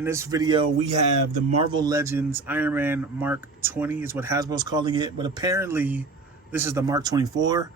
In this video, we have the Marvel Legends Iron Man Mark 20 is what Hasbro's calling it, but apparently this is the Mark 24.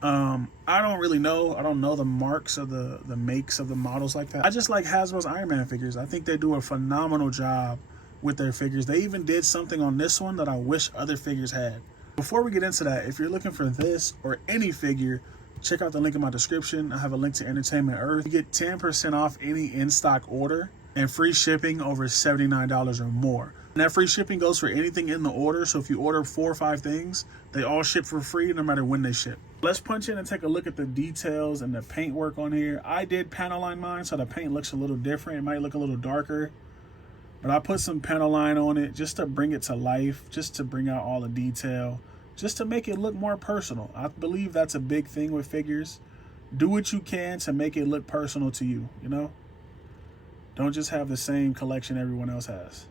I don't really know. I don't know the marks of the makes of the models like that. I just like Hasbro's Iron Man figures. I think they do a phenomenal job with their figures. They even did something on this one that I wish other figures had. Before we get into that, if you're looking for this or any figure, check out the link in my description. I have a link to Entertainment Earth. You get 10% off any in-stock order and free shipping over $79 or more. And that free shipping goes for anything in the order. So if you order 4 or 5 things, they all ship for free no matter when they ship. Let's punch in and take a look at the details and the paint work on here. I did panel line mine, so the paint looks a little different. It might look a little darker, but I put some panel line on it just to bring it to life, just to bring out all the detail, just to make it look more personal. I believe that's a big thing with figures. Do what you can to make it look personal to you, you know? Don't just have the same collection everyone else has.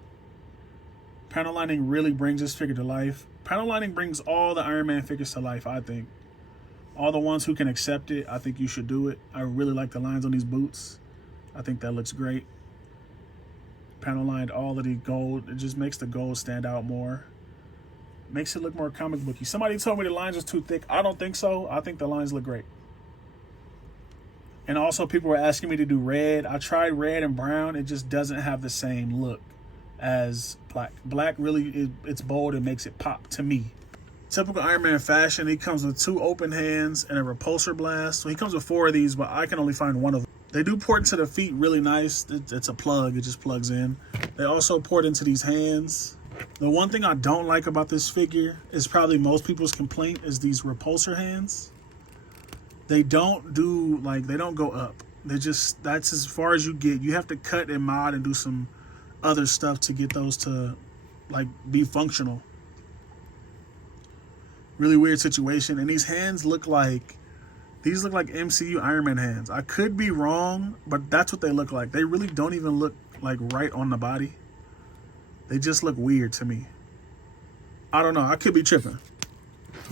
Panel lining really brings this figure to life. Panel lining brings all the Iron Man figures to life, I think. All the ones who can accept it, I think you should do it. I really like the lines on these boots. I think that looks great. Panel lined all of the gold. It just makes the gold stand out more. Makes it look more comic booky. Somebody told me the lines was too thick. I don't think so. I think the lines look great. And also people were asking me to do red. I tried red and brown. It just doesn't have the same look as black. Black really, it's bold and makes it pop to me. Typical Iron Man fashion, he comes with 2 open hands and a repulsor blast. So he comes with 4 of these, but I can only find 1 of them. They do port into the feet really nice. It's a plug, it just plugs in. They also port into these hands. The one thing I don't like about this figure is probably most people's complaint is these repulsor hands. They don't do, like, they don't go up. They just, that's as far as you get. You have to cut and mod and do some other stuff to get those to, like, be functional. Really weird situation. And these hands look like, these look like MCU Iron Man hands. I could be wrong, but that's what they look like. They really don't even look like right on the body. They just look weird to me. I don't know. I could be tripping.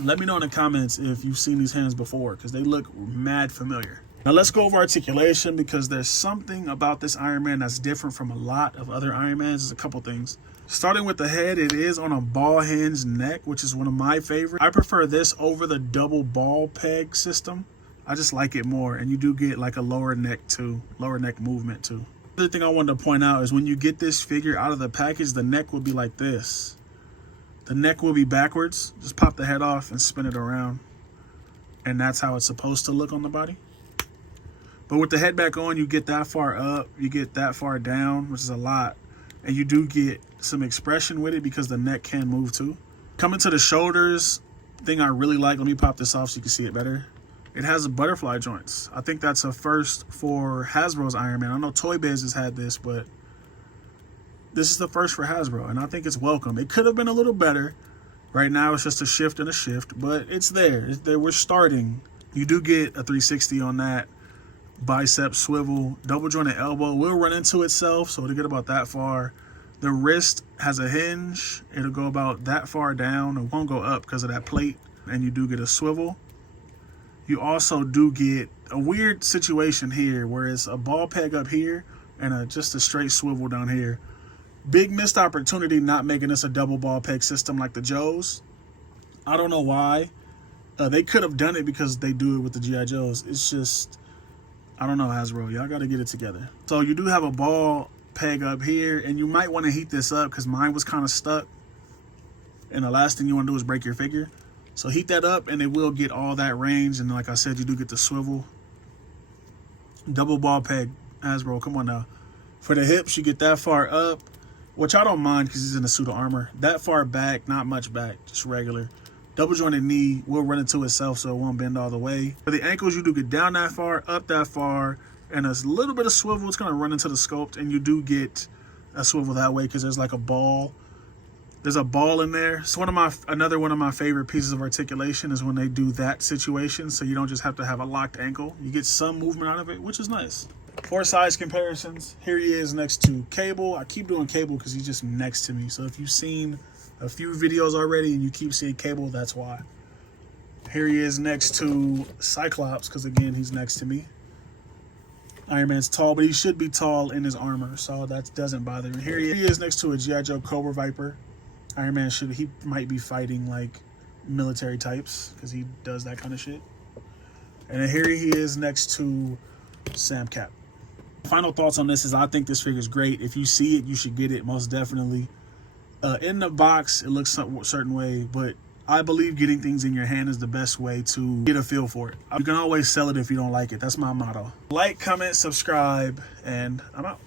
Let me know in the comments if you've seen these hands before, because they look mad familiar. Now let's go over articulation, because there's something about this Iron Man that's different from a lot of other Iron Mans. There's a couple things. Starting with the head, it is on a ball hinge neck, which is one of my favorites. I prefer this over the double ball peg system. I just like it more, and you do get like a lower neck too, lower neck movement too. The other thing I wanted to point out is when you get this figure out of the package, the neck will be like this. The neck will be backwards. Just pop the head off and spin it around. And that's how it's supposed to look on the body. But with the head back on, you get that far up, you get that far down, which is a lot. And you do get some expression with it because the neck can move too. Coming to the shoulders, thing I really like, let me pop this off so you can see it better. It has butterfly joints. I think that's a first for Hasbro's Iron Man. I know Toy Biz has had this, but this is the first for Hasbro, and I think it's welcome. It could have been a little better. Right now, it's just a shift and a shift, but it's there. We're starting. You do get a 360 on that. Bicep swivel, double jointed elbow will run into itself, so it'll get about that far. The wrist has a hinge. It'll go about that far down. It won't go up because of that plate, and you do get a swivel. You also do get a weird situation here where it's a ball peg up here and just a straight swivel down here. Big missed opportunity not making this a double ball peg system like the Joes. I don't know why. They could have done it because they do it with the G.I. Joes. It's just, I don't know, Hasbro. Y'all got to get it together. So you do have a ball peg up here, and you might want to heat this up because mine was kind of stuck. And the last thing you want to do is break your figure. So heat that up, and it will get all that range. And like I said, you do get the swivel. Double ball peg, Hasbro, come on now. For the hips, you get that far up, which I don't mind because he's in a suit of armor. That far back, not much back, just regular. Double jointed knee will run into itself so it won't bend all the way. For the ankles, you do get down that far, up that far, and a little bit of swivel. It's going to run into the sculpt, and you do get a swivel that way because there's like a ball. There's a ball in there. It's another one of my favorite pieces of articulation is when they do that situation, so you don't just have to have a locked ankle. You get some movement out of it, which is nice. For size comparisons, here he is next to Cable. I keep doing Cable because he's just next to me. So if you've seen a few videos already and you keep seeing Cable, that's why. Here he is next to Cyclops because, again, he's next to me. Iron Man's tall, but he should be tall in his armor, so that doesn't bother me. Here he is next to a G.I. Joe Cobra Viper. Iron Man he might be fighting like military types because he does that kind of shit. And then here he is next to Sam Cap. Final thoughts on this is I think this figure is great. If you see it, you should get it, most definitely. In the box, it looks a certain way, but I believe getting things in your hand is the best way to get a feel for it. You can always sell it if you don't like it. That's my motto. Like, comment, subscribe, and I'm out.